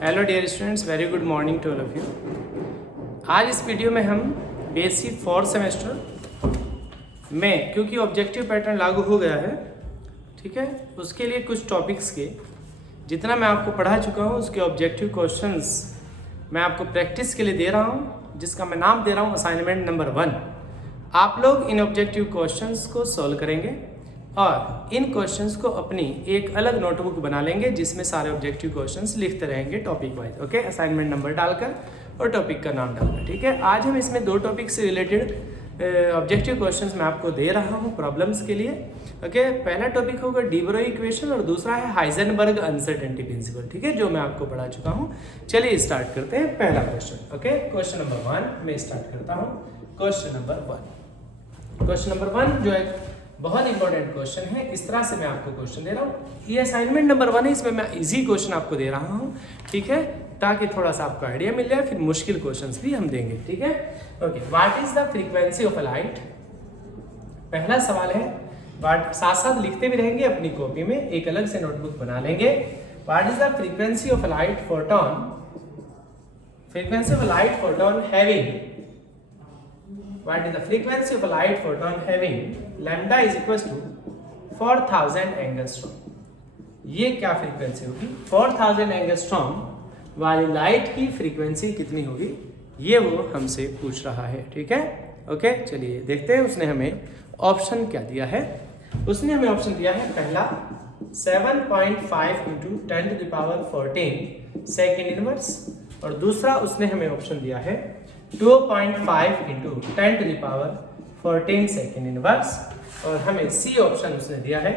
Hello dear students, very good morning to all of you. आज इस video में हम बेसिक 4th सेमेस्टर में, क्योंकि ऑब्जेक्टिव पैटर्न लागू हो गया है, ठीक है, उसके लिए कुछ टॉपिक्स के जितना मैं आपको पढ़ा चुका हूँ उसके ऑब्जेक्टिव क्वेश्चंस मैं आपको प्रैक्टिस के लिए दे रहा हूँ, जिसका मैं नाम दे रहा हूँ असाइनमेंट नंबर 1। आप लोग इन ऑब्जेक्टिव क्वेश्चंस को सॉल्व करेंगे और इन क्वेश्चंस को अपनी एक अलग नोटबुक बना लेंगे जिसमें सारे ऑब्जेक्टिव क्वेश्चंस लिखते रहेंगे topic wise. Okay, assignment number डालकर और टॉपिक का नाम डालकर। ठीक है, आज हम इसमें 2 टॉपिक से रिलेटेड ऑब्जेक्टिव क्वेश्चंस मैं आपको दे रहा हूँ प्रॉब्लम्स के लिए। ओके, पहला टॉपिक होगा डी ब्रोई इक्वेशन और दूसरा है हाइजेनबर्ग अनसर्टेनिटी प्रिंसिपल। ठीक है, जो मैं आपको पढ़ा चुका हूँ। चलिए स्टार्ट करते हैं पहला क्वेश्चन। ओके, क्वेश्चन नंबर 1 मैं स्टार्ट करता हूँ। क्वेश्चन नंबर 1 जो है बहुत इंपॉर्टेंट क्वेश्चन है। इस तरह से मैं आपको क्वेश्चन दे रहा हूँ। ये असाइनमेंट नंबर 1 है, इसमें मैं इजी क्वेश्चन आपको दे रहा हूँ, ठीक है, ताकि थोड़ा सा आपको आइडिया मिल जाए, फिर मुश्किल क्वेश्चंस भी हम देंगे। ठीक है, okay, what is the frequency of a light. पहला सवाल है, साथ साथ लिखते भी रहेंगे अपनी कॉपी में, एक अलग से नोटबुक बना लेंगे। What is the frequency of a light photon having What is the frequency of a light photon having lambda is equals to 4000 angstrom। ये क्या फ्रीक्वेंसी होगी? 4000 एंगस्ट्रॉम वाली लाइट की फ्रीक्वेंसी कितनी होगी, ये वो हमसे पूछ रहा है। ठीक है, ओके, चलिए देखते हैं उसने हमें ऑप्शन क्या दिया है। उसने हमें ऑप्शन दिया है पहला 7.5 × 10⁻14 सेकेंड इनवर्स, और दूसरा उसने हमें ऑप्शन दिया है 2.5 × 10⁻14 सेकेंड इनवर्स, और हमें सी ऑप्शन उसने दिया है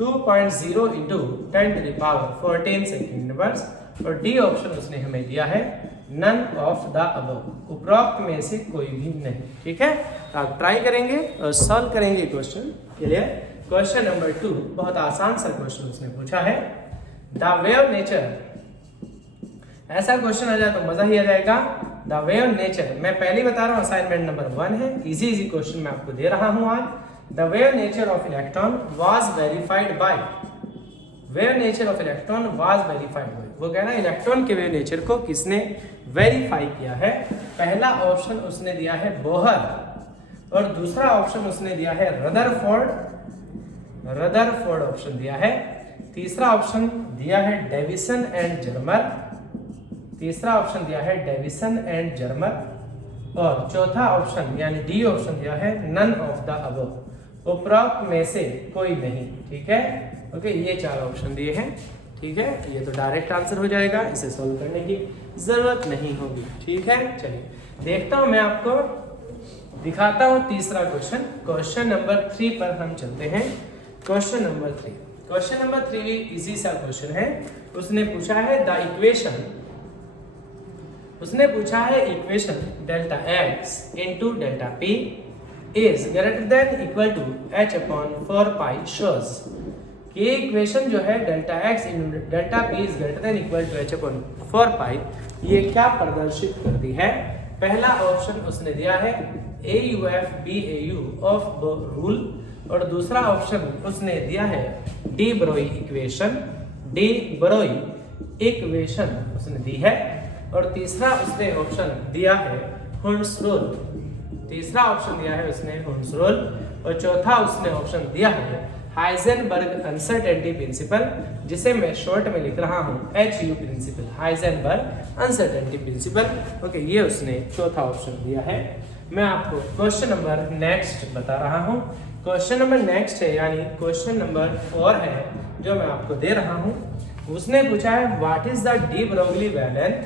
2.0 × 10⁻14 सेकेंड इनवर्स, और डी ऑप्शन उसने हमें दिया है नन ऑफ द अबव, उपरोक्त में से कोई भी नहीं। ठीक है, तो आप ट्राई करेंगे और सॉल्व करेंगे क्वेश्चन। क्लियर? क्वेश्चन नंबर 2 बहुत आसान सा क्वेश्चन उसने पूछा है। द वेव नेचर, ऐसा क्वेश्चन आ जाए तो मजा ही आ जाएगा। द वेव नेचर, मैं पहले बता रहा हूँ असाइनमेंट नंबर 1 है, इजी क्वेश्चन मैं आपको दे रहा हूँ आज। The wave nature of electron was verified bye, wave nature of electron was verified bye, वो कह रहा है इलेक्ट्रॉन के वेव नेचर को किसने वेरीफाई किया है। पहला ऑप्शन उसने दिया है बोहर, और दूसरा ऑप्शन उसने दिया है रदरफोर्ड ऑप्शन दिया है। तीसरा ऑप्शन दिया है डेविसन एंड जर्मर, और चौथा ऑप्शन यानी डी ऑप्शन दिया है नन ऑफ द अबव, उपरोक्त में से कोई नहीं। ठीक है, ओके, ये 4 ऑप्शन दिए हैं। ठीक है, ये तो डायरेक्ट आंसर हो जाएगा, इसे सॉल्व करने की जरूरत नहीं होगी। ठीक है, चलिए देखता हूं, मैं आपको दिखाता हूं तीसरा क्वेश्चन। क्वेश्चन नंबर 3 पर हम चलते हैं। क्वेश्चन नंबर 3 इजी सा क्वेश्चन है। उसने पूछा है the equation, equation delta x into delta p is greater than equal to h/4π shows कि ये इक्वेशन जो है delta x into delta p is greater than equal to h/4π, ये क्या प्रदर्शित करती है। पहला ऑप्शन उसने दिया है AUF/BAU ऑफ रूल, और दूसरा ऑप्शन उसने दिया है डी ब्रोई इक्वेशन उसने दी है, और तीसरा उसने ऑप्शन दिया है हुन्स रूल, और चौथा उसने ऑप्शन दिया है हाइजेनबर्ग अनसर्टेनिटी प्रिंसिपल, जिसे मैं शॉर्ट में लिख रहा हूं HU principle, Heisenberg uncertainty principle. Okay, ये उसने चौथा ऑप्शन दिया है। मैं आपको क्वेश्चन नंबर नेक्स्ट बता रहा हूं। क्वेश्चन नंबर नेक्स्ट है, यानी क्वेश्चन नंबर 4 है, जो मैं आपको दे रहा हूं। उसने पूछा है what is the de Broglie wavelength,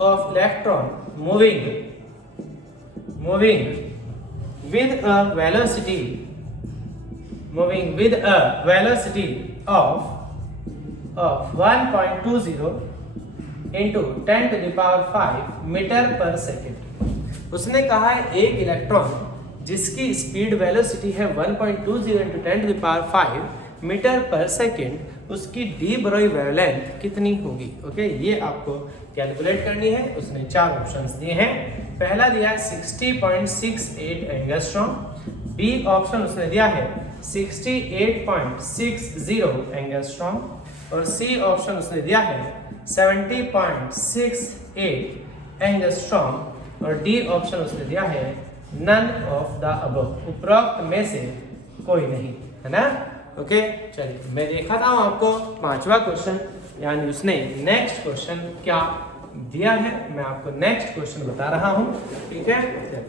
of electron moving with a velocity of 1.20 into 10⁵ metre per second. उसने कहा है एक इलेक्ट्रॉन जिसकी स्पीड वेलोसिटी है 1.20 into 10⁵ मीटर पर सेकेंड, उसकी डी ब्रोई वेवलेंथ कितनी होगी। ओके, ये आपको कैलकुलेट करनी है। उसने 4 ऑप्शंस दिए हैं। पहला दिया है 60.68 एंगस्ट्रॉम, बी ऑप्शन उसने दिया है 68.60 एंगस्ट्रॉम, और सी ऑप्शन उसने दिया है 70.68 एंगस्ट्रॉम, और डी ऑप्शन उसने दिया है नन ऑफ द अबव, उपरोक्त में से कोई नहीं, है ना। ओके, चलिए मैं दिखाता हूं आपको 5वां क्वेश्चन, यानी उसने नेक्स्ट क्वेश्चन क्या दिया है। मैं आपको नेक्स्ट क्वेश्चन बता रहा हूं, ठीक है। चलिए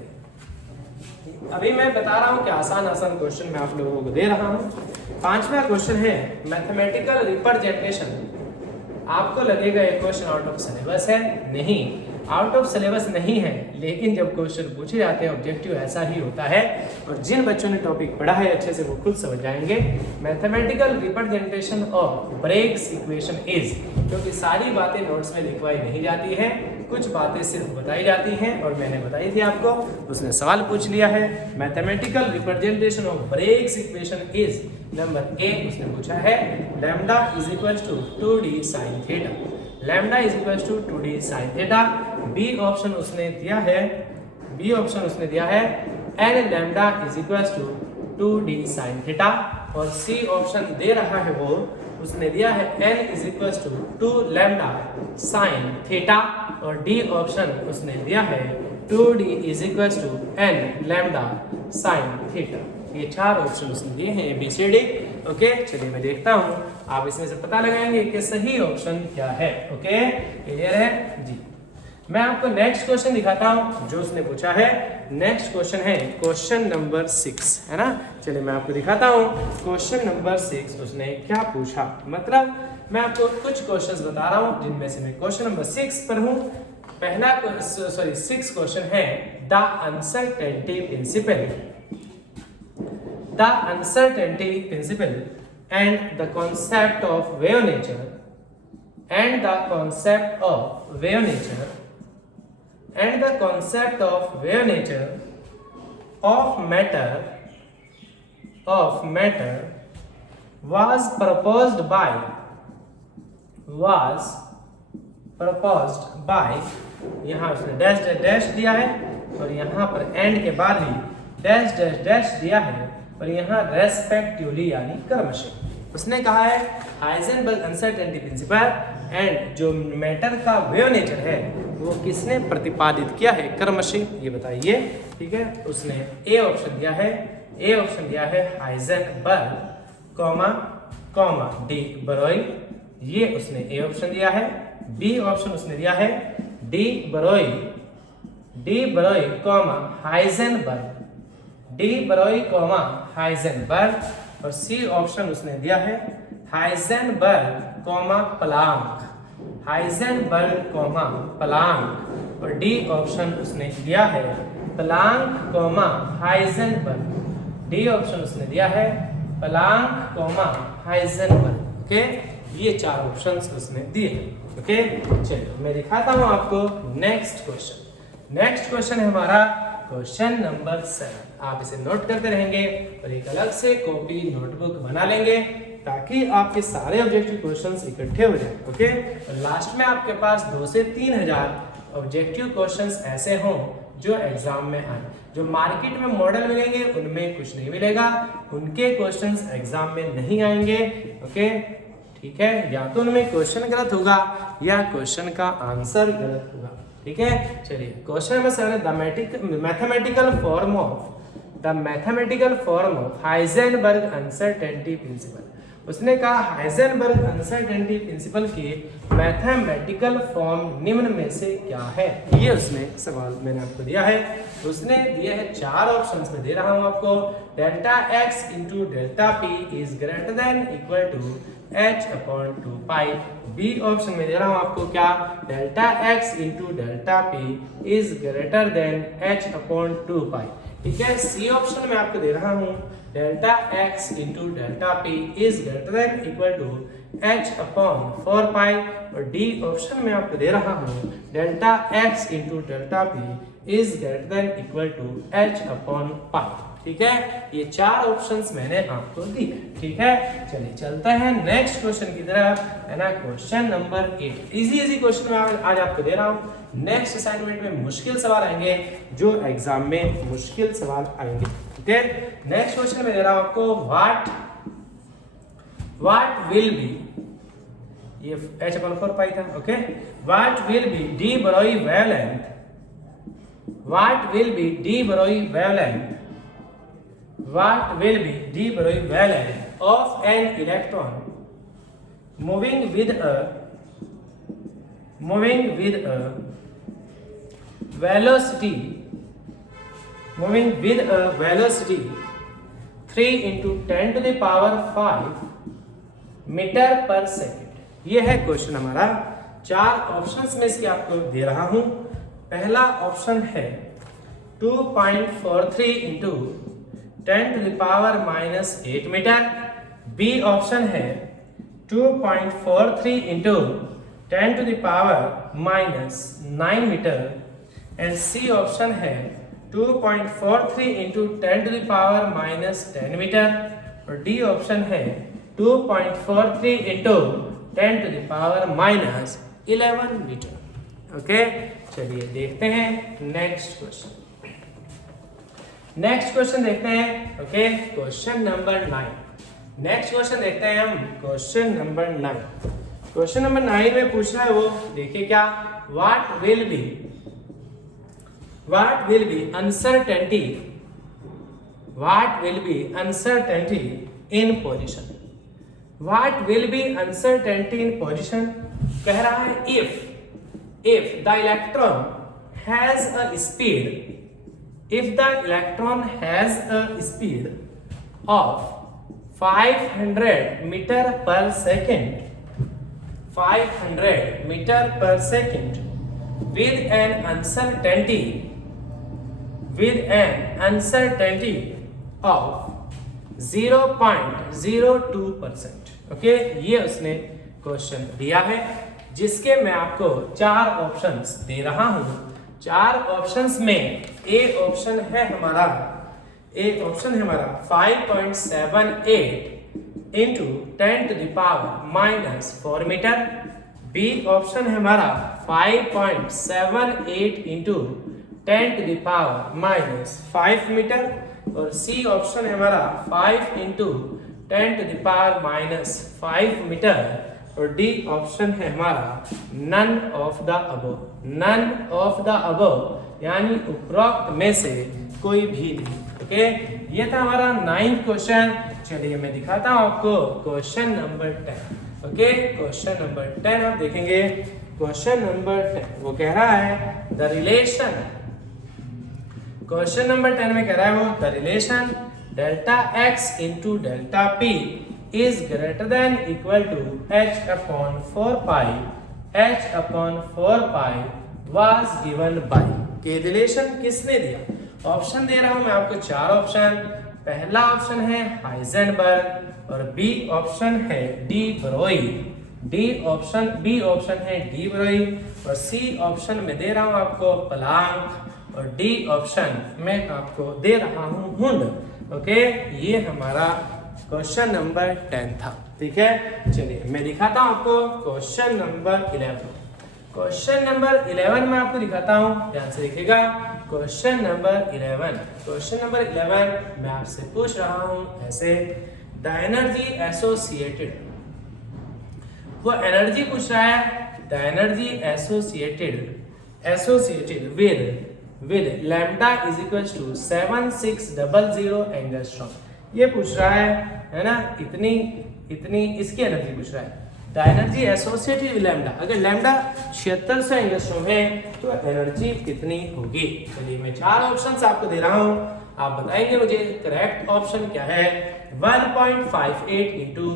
अभी मैं बता रहा हूं कि आसान आसान क्वेश्चन मैं आप लोगों को दे रहा हूं। 5वां क्वेश्चन है मैथमेटिकल रिप्रेजेंटेशन। आपको लगेगा ये क्वेश्चन आउट ऑफ सिलेबस है, नहीं आउट ऑफ सिलेबस नहीं है, लेकिन जब क्वेश्चन पूछे जाते हैं ऑब्जेक्टिव ऐसा ही होता है। और जिन बच्चों ने टॉपिक पढ़ा है अच्छे से वो खुद समझ जाएंगे। Mathematical representation of Bragg's equation is, क्योंकि सारी बातें नोट्स में लिखवाई नहीं जाती है, कुछ बातें सिर्फ बताई जाती हैं, और मैंने बताई थी आपको। उसने सवाल पूछ लिया है mathematical representation of Bragg's equation is, number A उसने पूछा है lambda is equal to 2d sin theta, lambda is equal to 2d sin theta. B option उसने दिया है n lambda is equal to 2d sin theta, और C option दे रहा है वो उसने दिया है n is equal to 2 lambda sin theta, और डी ऑप्शन उसने दिया है 2d is equal to n lambda sin theta. ये 4 ऑप्शन उसने दिए हैं ABCD। ओके, चलिए मैं देखता हूं, आप इसमें से पता लगाएंगे कि सही ऑप्शन क्या है। ओके, क्लियर है जी। मैं आपको नेक्स्ट क्वेश्चन दिखाता हूं जो उसने पूछा है। नेक्स्ट क्वेश्चन है क्वेश्चन नंबर 6, है ना। चलिए मैं आपको दिखाता हूं क्वेश्चन नंबर 6 उसने क्या पूछा। मतलब मैं आपको कुछ क्वेश्चंस बता रहा हूं जिनमें से मैं क्वेश्चन नंबर 6 पर हूं। पहला 6 क्वेश्चन है the uncertainty principle, the uncertainty principle and the concept of wave nature and the concept of wave nature and the concept of wave nature of matter was proposed by यहाँ उसने dash dash दिया है, और यहाँ पर and के बाद भी डैश डैश डैश दिया है, और यहाँ रेस्पेक्टिवली यानी क्रमशः। उसने कहा है हाइजेनबर्ग अनसर्टेनिटी प्रिंसिपल एंड जो मैटर का वेव नेचर है वो किसने प्रतिपादित किया है क्रमशः, ये बताइए, ठीक है। उसने ए ऑप्शन दिया है हाइजेनबर्ग कॉमा डी ब्रोई, ये उसने ए ऑप्शन दिया है। बी ऑप्शन उसने दिया है डी ब्रोई कॉमा हाइजेनबर्ग, और सी ऑप्शन उसने दिया है हाइजेनबर्ग कॉमा प्लांक, और डी ऑप्शन उसने दिया है Planck comma Heisenberg, D option उसने दिया है प्लांक कॉमा हाइजेनबर्ग। ओके, ये 4 ऑप्शंस उसने दिए। ओके, चलिए मैं दिखाता हूं आपको नेक्स्ट क्वेश्चन है हमारा क्वेश्चन नंबर 7। आप इसे नोट करते रहेंगे और एक अलग से कॉपी नोटबुक बना लेंगे ताकि आपके सारे ऑब्जेक्टिव क्वेश्चंस इकट्ठे हो जाएं। ओके, और लास्ट में आपके पास 2 से 3 हजार ऑब्जेक्टिव क्वेश्चंस ऐसे हों जो एग्जाम में आए। जो मार्केट में मॉडल मिलेंगे उनमें कुछ नहीं मिलेगा, उनके क्वेश्चंस एग्जाम में नहीं आएंगे। ओके, ठीक है, या तो उनमें क्वेश्चन गलत होगा या क्वेश्चन का आंसर गलत होगा। ठीक है, चलिए question number 7 the mathematical form of Heisenberg uncertainty principal. उसने कहा हाइजेनबर्ग अनसर्टेनिटी प्रिंसिपल की मैथमेटिकल फॉर्म निम्न में से क्या है। ये उसने सवाल मैंने आपको दिया है। उसने दिए हैं 4 ऑप्शंस में दे रहा हूं आपको। Delta x into delta p is greater than equal to h/2 pi. B option में दे रहा हूं आपको क्या, delta x into delta p is greater than h/2 pi. ठीक है, सी ऑप्शन में आपको दे रहा हूं delta x into delta p is greater than equal to h/4 pi, और डी ऑप्शन में आपको दे रहा हूं delta x into delta p is greater than equal to h/पाई। ठीक है, ये 4 ऑप्शंस मैंने आपको दिए, ठीक है। चलिए चलते हैं नेक्स्ट क्वेश्चन की तरफ, है ना। क्वेश्चन नंबर 8, इजी क्वेश्चन मैं आज आपको दे रहा हूँ। नेक्स्ट असाइनमेंट में मुश्किल सवाल आएंगे, जो एग्जाम में मुश्किल सवाल आएंगे, ठीक है। नेक्स्ट क्वेश्चन में दे रहा हूँ आपको, व्हाट विल बी, ये h/4 था, okay. What will be de Broglie wavelength, what will be de Broglie wavelength, what will be d Broglie wavelength of an electron moving with a velocity 3 into 10 to the power 5 metre per second. ये है question हमारा। 4 options में इसके आपको दे रहा हूं। पहला ऑप्शन है 2.43 into 10 to the power minus 8 metre. B option है 2.43 into 10 to the power minus 9 metre. And C option है 2.43 into 10 to the power minus 10 metre. और डी ऑप्शन है 2.43 into 10 to the power minus 11 metre. Okay, चलिए देखते हैं next question. Next question देखते हैं, okay. Question number 9, next question देखते हैं हम, क्वेश्चन नंबर 9। क्वेश्चन नंबर 9 में पूछ रहा है वो, देखिए क्या, what will B uncertainty, what will B uncertainty in position, what will B uncertainty in position. कह रहा है if the electron has a speed, if the electron has a speed of 500 meter per second, 500 meter per second with an uncertainty of 0.02%। Okay, ये उसने question दिया है, जिसके मैं आपको 4 ऑप्शंस दे रहा हूं। 4 ऑप्शंस में ए ऑप्शन है हमारा 5.78 into 10 to the power minus 4 metre. B option है हमारा 5.78 into 10 to the power minus 5 metre. और सी ऑप्शन है हमारा 5 into 10 to the power minus 5 metre. और डी ऑप्शन है हमारा none of the above, none of the above यानी उपरोक्त में से कोई भी नहीं। ओके, ये था हमारा 9th क्वेश्चन। चलिए मैं दिखाता हूं आपको question number 10। Okay, question number 10 आप देखेंगे। क्वेश्चन नंबर 10 वो कह रहा है द रिलेशन, क्वेश्चन नंबर 10 में कह रहा है वो, the relation delta x into delta p is greater than equal to h/4 pi was given by। के रिलेशन किसने दिया? ऑप्शन दे रहा हूं मैं आपको 4 ऑप्शन। पहला ऑप्शन है हाइजेनबर्ग, और बी ऑप्शन है डी ब्रोई, बी ऑप्शन है डी ब्रोई, और सी ऑप्शन में दे रहा हूं आपको प्लांक, और डी ऑप्शन में आपको दे रहा हूं हुंड। ओके, ये हमारा क्वेश्चन नंबर 10 था, ठीक है। चलिए मैं दिखाता हूं आपको क्वेश्चन नंबर 11। क्वेश्चन नंबर 11 में आपको दिखाता हूं, ध्यान से देखिएगा। क्वेश्चन नंबर 11 मैं आपसे पूछ रहा हूं ऐसे, द एनर्जी एसोसिएटेड, वो एनर्जी पूछ रहा है, the energy associated with lambda is equal to 7600 angstrom. ये पूछ रहा है ना, इतनी इसकी एनर्जी पूछ रहा है। The energy associated with lambda, अगर लैम्डा 7600 एंगस्ट्रॉम है तो एनर्जी कितनी होगी। चलिए मैं 4 ऑप्शंस आपको दे रहा हूं, आप बताएंगे मुझे करेक्ट ऑप्शन क्या है। 1.58 into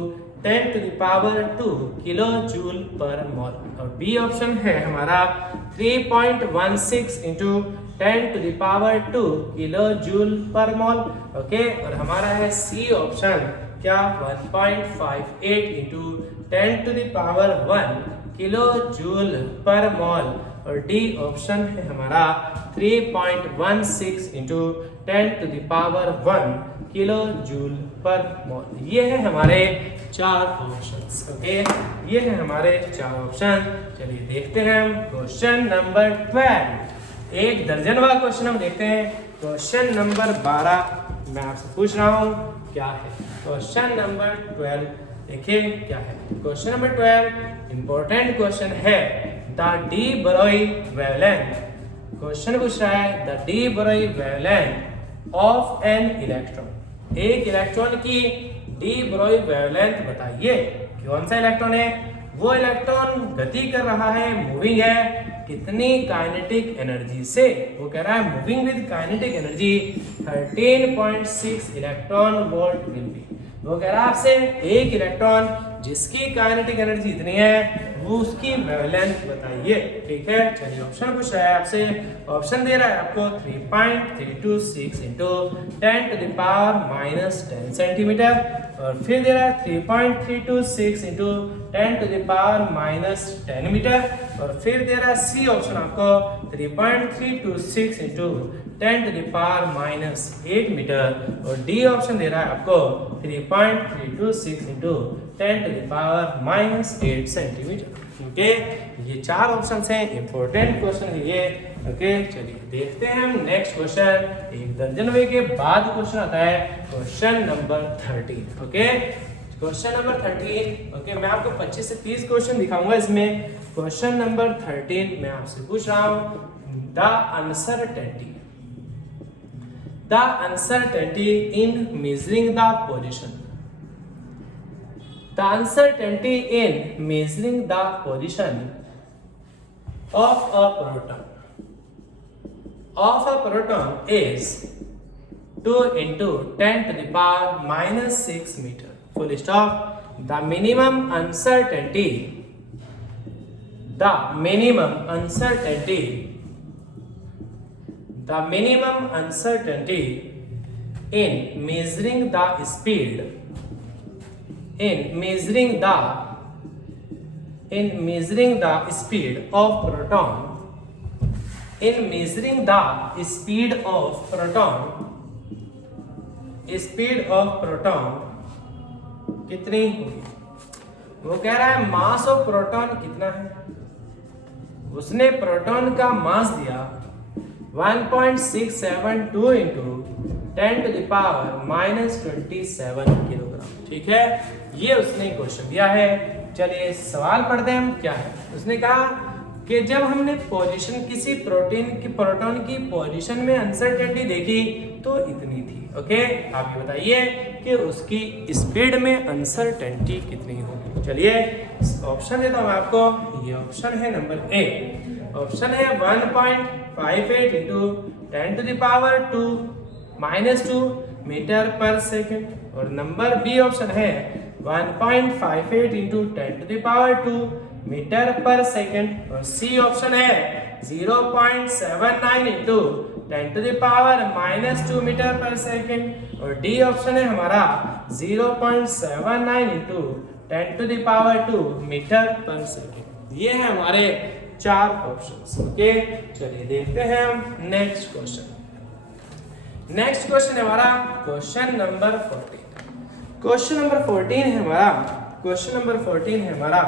10 to the power 2 kilojoule per mole. और बी ऑप्शन है हमारा 3.16 into 10 to the power 2 kilojoule per mole. Okay, और हमारा है सी ऑप्शन क्या, 1.58 into 10 to the power 1 kilojoule per mole. और डी ऑप्शन है हमारा 3.16 इंटू 10⁻⁴ किलो जूल पर मोल। ये है हमारे 4 ऑप्शंस। ओके, ये है हमारे 4 ऑप्शन। चलिए देखते हैं हम क्वेश्चन नंबर 12। एक दर्जनवार क्वेश्चन हम देखते हैं। क्वेश्चन नंबर 12 मैं आपसे पूछ रहा हूँ क्या है। क्वेश्चन नंबर 12 देखिए क्या है। क्वेश्चन नंबर 12 इंपॉर्टेंट क्वेश्चन है। The de Broglie wavelength, question पूछ रहा है the de Broglie wavelength of an electron. एक इलेक्ट्रॉन की डी ब्रोई वेवलेंथ बताइए। कौन सा इलेक्ट्रॉन है? वो इलेक्ट्रॉन गति कर रहा है, मूविंग है, कितनी काइनेटिक एनर्जी से? वो कह रहा है moving with kinetic energy 13.6 electron volt will be. वो कह रहा है आपसे एक इलेक्ट्रॉन जिसकी काइनेटिक एनर्जी इतनी है वो उसकी वेवलेंथ बताइए। ठीक है, चलिए ऑप्शन पूछ रहा है आपसे। ऑप्शन दे रहा है आपको 3.326 इंटू 10⁻⁻10 सेंटीमीटर, और फिर दे रहा है 3.326 इंटू 10⁻⁻10 मीटर, और फिर दे रहा है सी ऑप्शन आपको 3.326 इंटू 10⁻⁻8 मीटर, और डी ऑप्शन दे रहा है आपको 3.326 इंटू 10⁻⁻8 सेंटीमीटर। ओके, ये 4 ऑप्शन हैं, इंपॉर्टेंट क्वेश्चन है ये। ओके, चलिए देखते हैं हम नेक्स्ट क्वेश्चन। एक दर्जन वे के बाद क्वेश्चन आता है question number 13। Okay, question number 13। Okay, मैं आपको 25 से 30 क्वेश्चन दिखाऊंगा इसमें। क्वेश्चन नंबर 13 मैं आपसे पूछ रहा हूं the uncertainty in measuring the position. The uncertainty in measuring the position of a proton is 2 into 10⁻⁻6 meter. Full stop. The minimum uncertainty in measuring the speed of proton कितनी होगी? वो कह रहा है मास ऑफ प्रोटॉन कितना है। उसने proton का मास दिया 1.672 इंटू 10⁻⁻27 किलोग्राम। ठीक है, ये उसने क्वेश्चन दिया है। चलिए सवाल पढ़ते हैं हम क्या है। उसने कहा कि जब हमने पोजीशन किसी प्रोटॉन की पोजीशन में अनसर्टेनिटी देखी तो इतनी थी। ओके, आप ये बताइए कि उसकी स्पीड में अनसर्टेनिटी कितनी होगी। चलिए ऑप्शन देता हूं आपको। ये ऑप्शन है नंबर ए। ऑप्शन है 1.58 इंटू 10⁻2 मीटर पर सेकेंड, और नंबर बी ऑप्शन है 1.58 इंटू 10⁻2 मीटर पर सेकेंड, और सी ऑप्शन है 0.79 इंटू 10⁻⁻2 मीटर पर सेकेंड, और डी ऑप्शन है हमारा 0.79 इंटू 10⁻2 मीटर पर सेकेंड। ये है हमारे 4 ऑप्शंस। ओके, चलिए देखते हैं हम नेक्स्ट क्वेश्चन। नेक्स्ट क्वेश्चन है हमारा क्वेश्चन नंबर 14। क्वेश्चन नंबर 14 है हमारा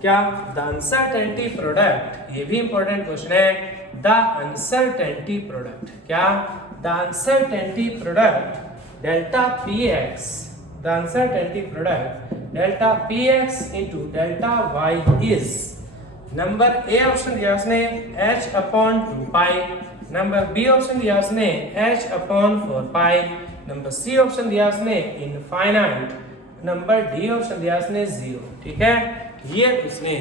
क्या? The uncertainty product. ये भी इंपॉर्टेंट क्वेश्चन है। द अनसर्टेनिटी प्रोडक्ट क्या? The uncertainty product delta px, the uncertainty product delta px into delta y is. Number A option दिया उसने h/2π, नंबर बी ऑप्शन दिया उसने h/4π, नंबर सी ऑप्शन दिया उसने इनफाइनाइट, नंबर डी ऑप्शन दिया उसने 0। ठीक है, ये उसने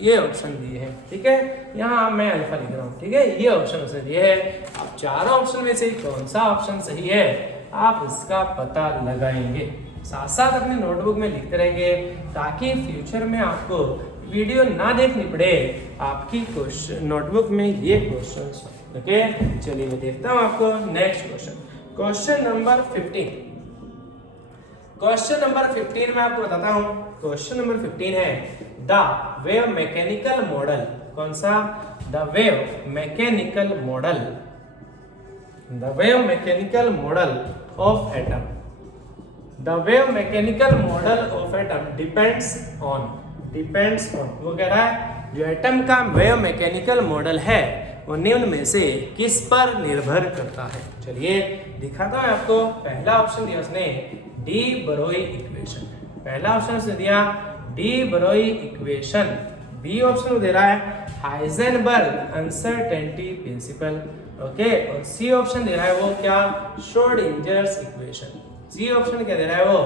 ये ऑप्शन दिए हैं। ठीक है, यहाँ मैं अल्फा लिख रहा हूँ। ठीक है, ये ऑप्शन उसने दिए हैं। अब चारों ऑप्शन में से कौन सा ऑप्शन सही है आप इसका पता लगाएंगे। साथ साथ अपने नोटबुक में लिखते रहेंगे ताकि फ्यूचर में आपको वीडियो ना देखनी पड़े, आपकी क्वेश्चन नोटबुक में ये क्वेश्चन। ओके, चलिए मैं देखता हूँ आपको next question. Question number 15। Question number 15 में आपको बताता हूँ। क्वेश्चन नंबर 15 है द वेव मैकेनिकल मॉडल कौन सा? The wave mechanical model, the wave mechanical model of atom, the wave mechanical model of atom depends on, वो कह रहा है जो एटम का वेव मैकेनिकल मॉडल है वो निम्न में से किस पर निर्भर करता है? चलिए दिखाता हूं आपको। पहला ऑप्शन दिया उसने डी ब्रोई इक्वेशन, पहला ऑप्शन उसने दिया D Brohi equation. B option दे रहा है हाइजेनबर्ग अनसर्टेनिटी प्रिंसिपल, ओके। और सी ऑप्शन दे रहा है वो क्या? श्रोडिंजर्स इक्वेशन। सी ऑप्शन क्या दे रहा है वो?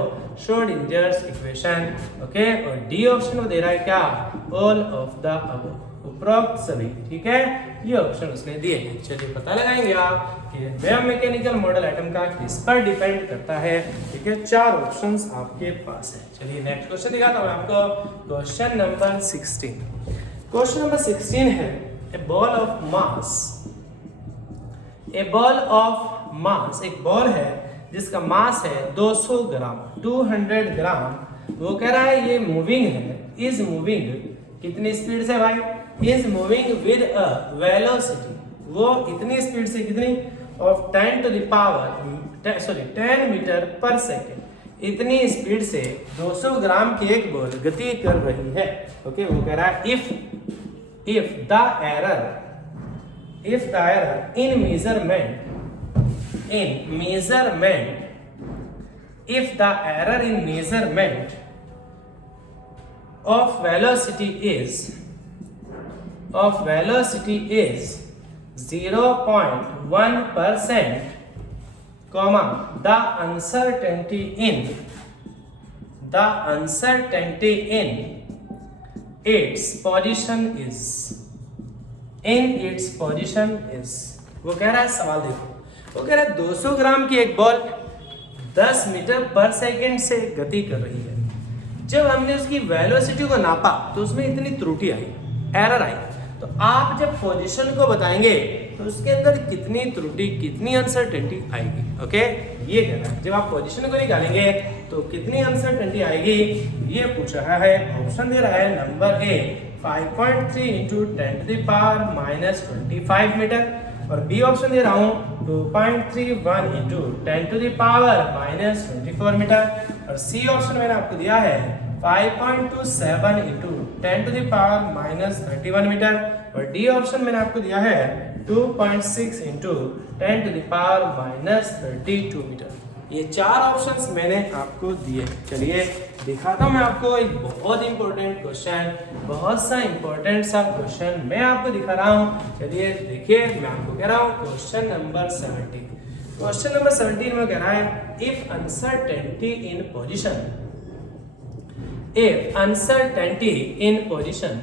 श्रोडिंजर्स इक्वेशन, ओके। और डी ऑप्शन वो दे रहा है क्या? ऑल ऑफ द अबव, उपरोक्त सभी, ठीक है। ये ऑप्शन उसने दिए। चलिए पता लगाएंगे आप कि वेव मैकेनिकल मॉडल एटम का किस पर डिपेंड करता है, ठीक है। 4 ऑप्शंस आपके पास है। चलिए नेक्स्ट क्वेश्चन दिखाता हूं आपको। Question number 16। क्वेश्चन नंबर 16 है a ball of mass, a ball of mass, एक बॉल है जिसका मास है 200 ग्राम, 200 ग्राम। वो कह रहा है ये मूविंग है, इज मूविंग कितनी स्पीड से भाई? Is moving with a velocity, वो इतनी स्पीड से, कितनी? Of 10 to the power 10 metre per second, इतनी स्पीड से 200 ग्राम की एक बॉल गति कर रही है, ओके। वो कह रहा है if the error in measurement, if the error in measurement of velocity is 0.1%, the uncertainty in its position is, वो कह रहा है, सवाल देखो, वो कह रहा है 200 ग्राम की एक बॉल 10 मीटर पर सेकंड से गति कर रही है। जब हमने उसकी वेलोसिटी को नापा तो उसमें इतनी त्रुटि आई, एरर आई। तो आप जब पोजीशन को बताएंगे तो उसके अंदर कितनी त्रुटि, कितनी अनसर्टेनिटी आएगी, ओके। ये कहना है जब आप पोजीशन को निकालेंगे तो कितनी अनसर्टेनिटी आएगी, ये पूछ रहा है। ऑप्शन दे रहा है number A 5.3 into 10 to the power -25 metre, और बी ऑप्शन दे रहा हूं 2.31 into 10 to the power -24 metre, और सी ऑप्शन मैंने आपको दिया है 5.27 into 10 to the power -31 metre, और डी ऑप्शन मैंने आपको दिया है 2.6 into 10 to the power -32 metre. ये 4 ऑप्शंस मैंने आपको दिए। चलिए दिखाता हूं मैं आपको एक बहुत इंपॉर्टेंट क्वेश्चन, बहुत सा इंपॉर्टेंट सा क्वेश्चन मैं आपको दिखा रहा हूं। चलिए देखिए, मैं आपको कह रहा हूं क्वेश्चन नंबर 17। क्वेश्चन नंबर 17 में कह रहा है if uncertainty in position, if uncertainty in position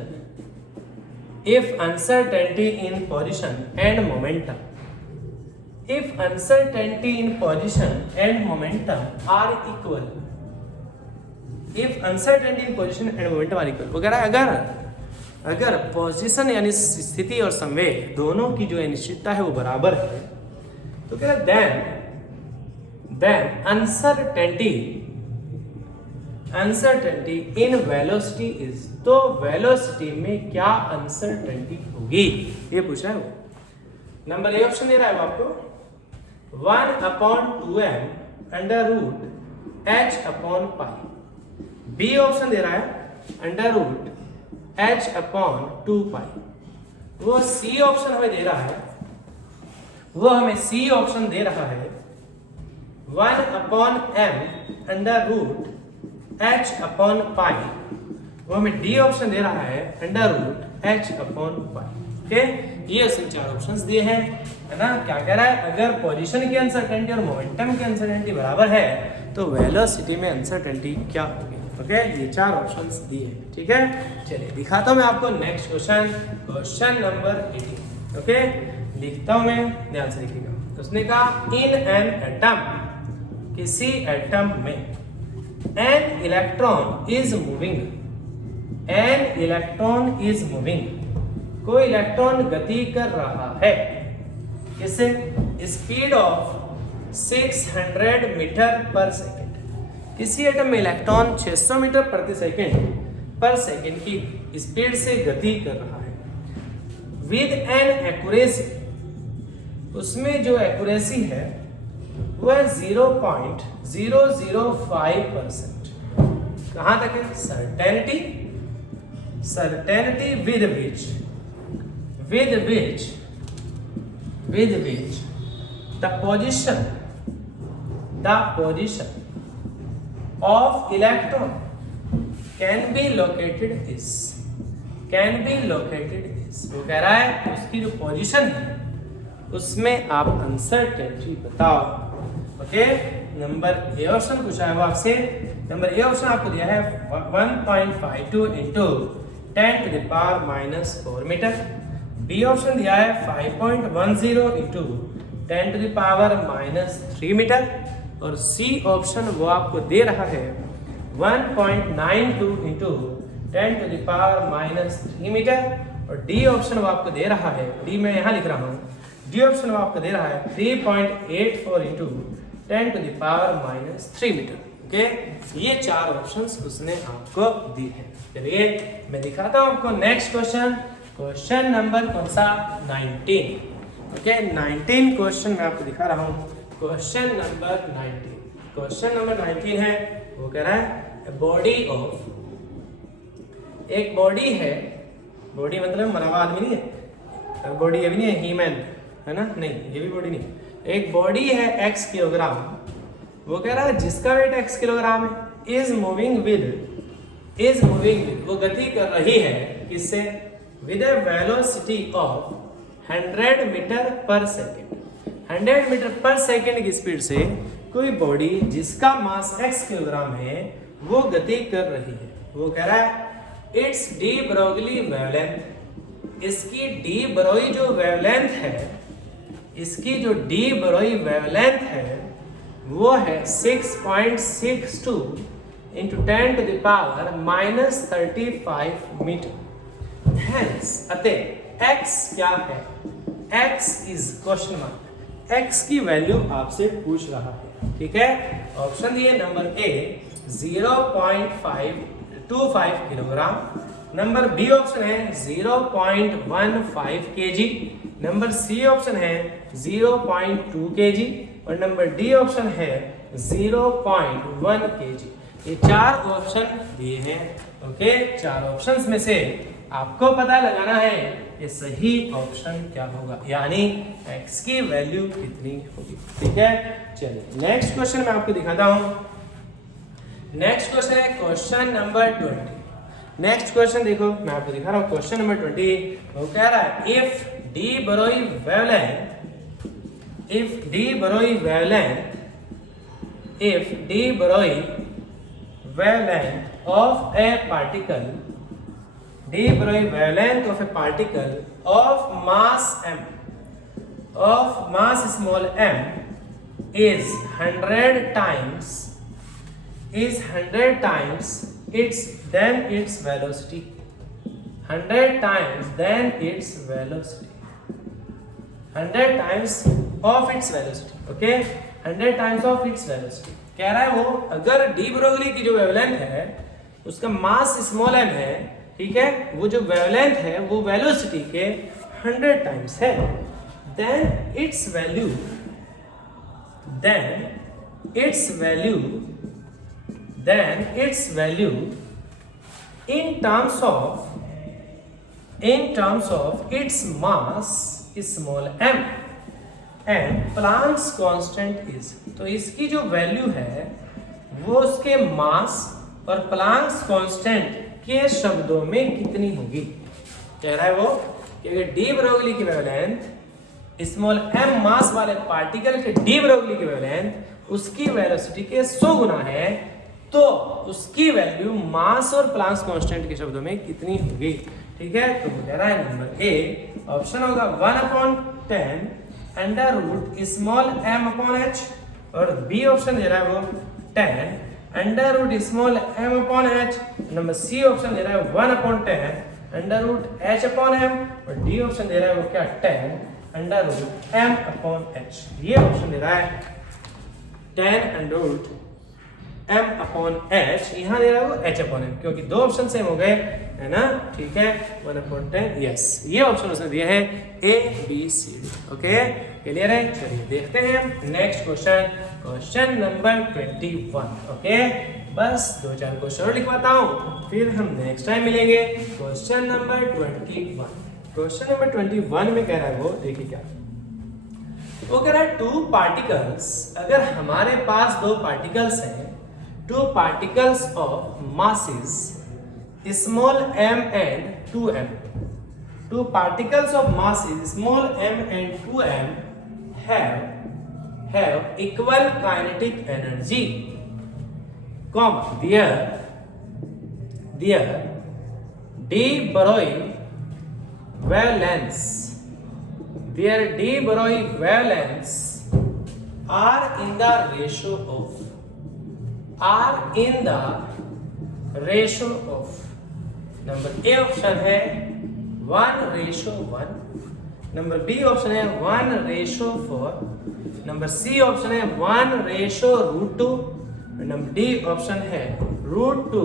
and momentum, if uncertainty in position and momentum are equal, if uncertainty in position and momentum are equal, वो कह रहा है अगर पोजीशन यानी स्थिति और संवेग दोनों की जो अनिश्चितता है वो बराबर है, तो कह रहा है then uncertainty in velocity is, तो वेलोसिटी में क्या अनसर्टेनिटी होगी, ये पूछ रहा है वो। नंबर ए ऑप्शन दे रहा है वो आपको 1/2m under root h/π, b option दे रहा है अंडर रूट h/2π, वो सी ऑप्शन हमें दे रहा है, वो हमें सी ऑप्शन दे रहा है 1/m अंडर रूट h/π, वो हमें डी ऑप्शन दे रहा है अंडर रूट h/π, ओके। ये उसने 4 ऑप्शंस दिए हैं, है ना। क्या कह रहा है, अगर पोजीशन की अनसर्टेनिटी और मोमेंटम की अनसर्टेनिटी बराबर है तो वेलोसिटी में अनसर्टेनिटी क्या होगी, ओके। ये 4 ऑप्शंस दिए हैं, ठीक है। चलिए दिखाता हूं मैं आपको next question, question number 18, okay. लिखता हूं मैं, ध्यान से लिखिएगा। उसने कहा इन एन एटम, किसी एटम में an electron is moving, कोई इलेक्ट्रॉन गति कर रहा है, किसे? Speed of 600 metre per second. किसी एटम में इलेक्ट्रॉन 600 मीटर प्रति सेकेंड की स्पीड से गति कर रहा है। विद एन एक्यूरेसी, उसमें जो एक्यूरेसी है वह 0.005%। कहां तक है? Certainty with which the position of electron can be located is। वो कह रहा है उसकी जो पोजीशन है उसमें आप अनसर्टेनिटी बताओ। ओके, नंबर ए ऑप्शन पूछा है वो आपसे। नंबर ए ऑप्शन आपको दिया है 1.52 into 10⁻⁻4 मीटर। बी ऑप्शन दिया है 5.10 into 10⁻⁻3 मीटर। और सी ऑप्शन वो आपको दे रहा है 1.92 into 10⁻⁻3 मीटर। और डी ऑप्शन वो आपको दे रहा है, डी मैं यहाँ लिख रहा हूँ, डी ऑप्शन वो आपको दे रहा है 3.84 into 10⁻⁻3 मीटर। ओके, ये चार ऑप्शंस उसने आपको दी है। चलिए मैं दिखाता हूँ आपको नेक्स्ट क्वेश्चन नंबर कौन सा? 19। ओके, 19 क्वेश्चन मैं आपको दिखा रहा हूँ। क्वेश्चन नंबर 19 है, वो कह रहा है बॉडी ऑफ, एक बॉडी है, बॉडी मतलब मरा हुआ आदमी नहीं है, बॉडी ये भी नहीं है ह्यूमन है ना, नहीं ये भी बॉडी नहीं, एक बॉडी है x किलोग्राम। वो कह रहा है जिसका वेट x किलोग्राम है, इज मूविंग विद, वो गति कर रही है किससे? With a velocity of 100 metre per second. 100 metre per second की स्पीड से कोई बॉडी जिसका मास x किलोग्राम है वो गति कर रही है। वो कह रहा है इट्स डी ब्रोगली वेवलेंथ, इसकी डी ब्रोई जो वेवलेंथ है, इसकी जो डी ब्रोई वेवलेंथ है वो है 6.62 into 10⁻⁻35 मीटर। Hence, अतः x क्या है? x is question mark, x की वैल्यू आपसे पूछ रहा है। ठीक है, ऑप्शन दिए number A 0.525 kilogram, number B option है 0.15 केजी, नंबर सी ऑप्शन है 0.2 केजी और नंबर डी ऑप्शन है 0.1 केजी। ये चार ऑप्शन दिए हैं। ओके, चार ऑप्शंस में से आपको पता लगाना है कि सही ऑप्शन क्या होगा, यानी x की वैल्यू कितनी होगी। ठीक है, चलिए नेक्स्ट क्वेश्चन मैं आपको दिखाता हूं। नेक्स्ट क्वेश्चन है क्वेश्चन नंबर 20। नेक्स्ट क्वेश्चन देखो मैं आपको दिखा रहा हूं, क्वेश्चन नंबर 20। वो कह रहा है if de Broglie wavelength of a particle of mass small m is 100 times its velocity, 100 times of its velocity। Okay, 100 times of its velocity कह रहा है वो अगर डी ब्रोगली की जो वेवलेंथ है उसका मास स्मॉल m है, ठीक है, वो जो वेवलेंथ है वो वेलोसिटी के 100 टाइम्स है, then its value in terms of its mass small m and Planck's constant is। तो इसकी जो वैल्यू है वो उसके मास और प्लांक्स कांस्टेंट के शब्दों में कितनी होगी। कह रहा है वो कि अगर डी ब्रोगली की वेवलेंथ स्मॉल m मास वाले पार्टिकल के डी ब्रोगली की वेवलेंथ उसकी वेलोसिटी के 100 गुना है, तो उसकी वैल्यू मास और प्लांक्स कांस्टेंट के शब्दों में कितनी होगी। ठीक है, तो कह रहा है नंबर ए ऑप्शन होगा 1/10 under root small m upon h, और बी ऑप्शन दे रहा है वो 10 under root small m upon h, number c option दे रहा है 1/10 under root h upon m, और डी ऑप्शन दे रहा है वो क्या 10 under root m upon h। ये ऑप्शन दे रहा है 10 under root m upon h, यहाँ दे रहा है वो h अपॉन m, क्योंकि दो ऑप्शन सेम हो गए है ना, ठीक है, 1/10, यस, ये ऑप्शन उसने दिया है ABCD। ओके, क्लियर है। चलिए देखते हैं next question, question number 21। Okay, बस 2-4 क्वेश्चन और लिखवाता हूँ, फिर हम नेक्स्ट टाइम मिलेंगे। क्वेश्चन नंबर 21, क्वेश्चन नंबर 21 में कह रहा है वो, देखिए क्या वो कह रहा है, 2 पार्टिकल्स, अगर हमारे पास 2 पार्टिकल्स हैं, 2 particles of masses small m and 2m, 2 particles of masses small m and 2m have equal kinetic energy, comma their de Broglie wavelengths, their de Broglie wavelengths are in the ratio of, number A option है 1:1, number B option है 1:4, number c option है 1/√2, number D option है √2